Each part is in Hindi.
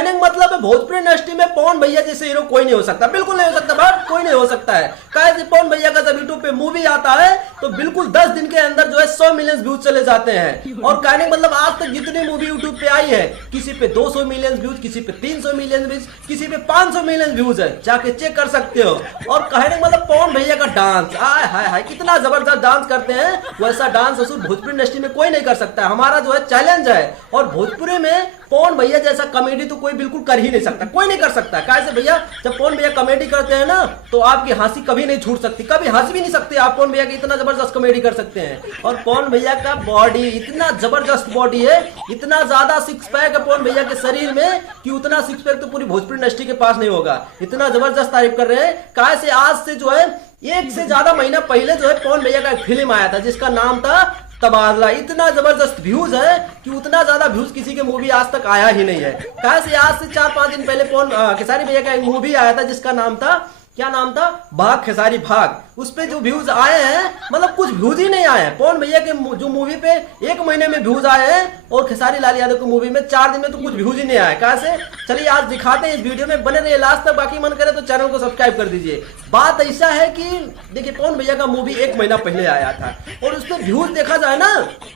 कहने का मतलब है भोजपुरी इंडस्ट्री में पवन भैया जैसे हीरो कोई नहीं हो सकता, बिल्कुल नहीं हो सकता भाई, कोई नहीं हो सकता है। कैसे पवन भैया का जब यूट्यूब पे मूवी आता है तो बिल्कुल 10 दिन के अंदर जो है 100 मिलियन व्यूज चले जाते हैं। और कहने का मतलब आज तक जितनी मूवी यूट्यूब पे आई है, किसी पे 200 मिलियन व्यूज, किसी पे 300 मिलियन व्यूज, किसी पे 500 मिलियन व्यूज है, जाके चेक कर सकते हो। और कहने का मतलब पवन भैया का डांस, आय हाय हाय कितना जबरदस्त डांस करते हैं, वैसा डांस असुर भोजपुरी इंडस्ट्री में कोई नहीं कर सकता। हमारा जो है चैलेंज है, और भोजपुरी में पवन भैया जैसा कॉमेडी तो कोई बिल्कुल कर ही नहीं सकता, कोई नहीं कर सकता। कैसे भैया, जब पवन भैया कॉमेडी करते हैं ना तो आपकी हंसी कभी नहीं छूट सकती, कभी हंस भी नहीं सकते आप। पवन भैया की इतना जबरदस्त कॉमेडी कर सकते हैं। और पवन भैया का बॉडी इतना जबरदस्त बॉडी है, इतना ज्यादा सिक्स पैक है पवन भैया के शरीर में कि उतना सिक्स पैक तो पूरी भोजपुरी इंडस्ट्री के पास नहीं होगा। इतना जबरदस्त तारीफ कर रहे हैं। कैसे आज से जो है 1 से ज्यादा महीना पहले जो है पवन भैया का एक फिल्म आया था जिसका नाम था तबादला। इतना जबरदस्त व्यूज है कि उतना ज्यादा व्यूज किसी के मूवी आज तक आया ही नहीं है। कैसे आज से 4-5 दिन पहले पवन खेसारी भैया का एक मूवी आया था जिसका नाम था, क्या नाम था, भाग खेसारी भाग। उस पे जो व्यूज आए हैं, मतलब कुछ व्यूज ही नहीं आए हैं। पवन भैया के जो मूवी पे 1 महीने में व्यूज आए हैं, और खेसारी लाल यादव की मूवी में 4 दिन में तो कुछ व्यूज ही नहीं आए। कैसे, चलिए आज दिखाते हैं, इस वीडियो में बने रहिए लास्ट तक। बाकी मन करे तो चैनल को सब्सक्राइब कर दीजिए। बात ऐसा है कि देखिए पवन भैया का मूवी 1 महीना पहले आया था, और उस पर व्यूज देखा जाए ना,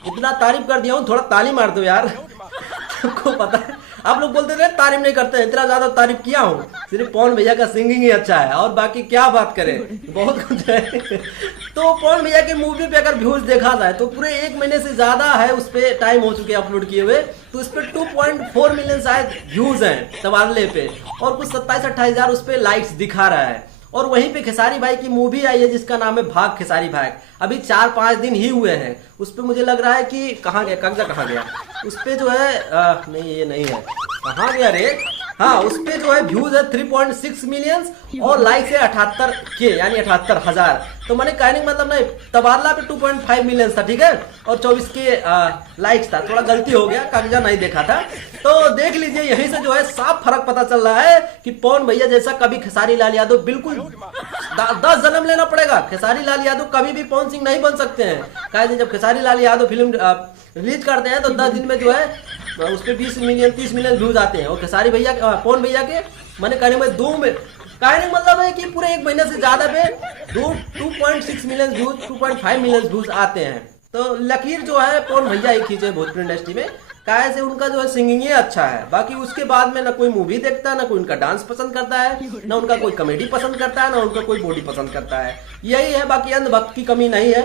इतना तारीफ कर दिया हूँ, थोड़ा ताली मार दो यार। सबको पता है, आप लोग बोलते थे तारीफ नहीं करते हैं, इतना ज्यादा तारीफ किया हूँ। सिर्फ पवन भैया का सिंगिंग ही अच्छा है, और बाकी क्या बात करें, बहुत कुछ है। तो पवन भैया की मूवी पे अगर व्यूज देखा जाए तो पूरे 1 महीने से ज्यादा है उस पे टाइम हो चुके अपलोड किए हुए, तो उस पे 2.4 मिलियन शायद व्यूज हैं तबादले पे, और कुछ 27-28 हजार उस पे लाइक्स दिखा रहा है। और वहीं पे खेसारी भाई की मूवी आई है जिसका नाम है भाग खेसारी भाग। अभी 4-5 दिन ही हुए हैं। उस पे मुझे लग रहा है कि कहाँ गया कब्जा, कहाँ गया उस पे जो है नहीं ये नहीं है, कहाँ गया रे, हाँ उस पे जो है व्यूज है 3.6 मिलियन और लाइक्स है 78K यानी 78,000। तो मैंने कहने का मतलब नहीं, तबादला पे 2.5 मिलियन था, ठीक है, और 24K लाइक्स था। थोड़ा गलती हो गया, कागजा नहीं देखा था। तो देख लीजिए, यहीं से जो है साफ फर्क पता चल रहा है कि पवन भैया जैसा कभी खेसारी लाल यादव बिल्कुल 10 जन्म लेना पड़ेगा। खेसारी लाल यादव कभी भी पवन सिंह नहीं बन सकते हैं। कहे जब खेसारी लाल यादव फिल्म रिलीज करते हैं तो 10 दिन में जो है उस पर 20 मिलियन 30 मिलियन व्यूज आते हैं। और खेसारी भैया पवन भैया के मैंने कहने में 2 में कहने मतलब है कि पूरे 1 महीने से ज्यादा पे 2.6 मिलियन व्यूज 2.5 मिलियन व्यूज आते हैं। तो लकीर जो है पवन भैया ही खींचे भोजपुरी इंडस्ट्री में। काय से उनका जो है सिंगिंग ही अच्छा है, बाकी उसके बाद में ना कोई मूवी देखता है, ना कोई उनका डांस पसंद करता है, ना उनका कोई कॉमेडी पसंद करता है, ना उनका कोई बॉडी पसंद करता है। यही है, बाकी अंधभक्त की कमी नहीं है।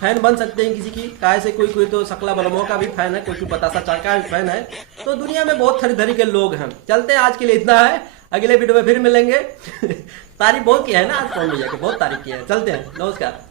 फैन बन सकते हैं किसी की, काय से कोई तो सकला बलमो का भी फैन है, कोई बतासा चाय का भी फैन है। तो दुनिया में बहुत खरीदारी के लोग हैं। चलते हैं, आज के लिए इतना है, अगले वीडियो में फिर मिलेंगे। तारीफ बहुत किया है ना आज पवन भैया की, बहुत तारीफ किया है। चलते हैं, नमस्कार।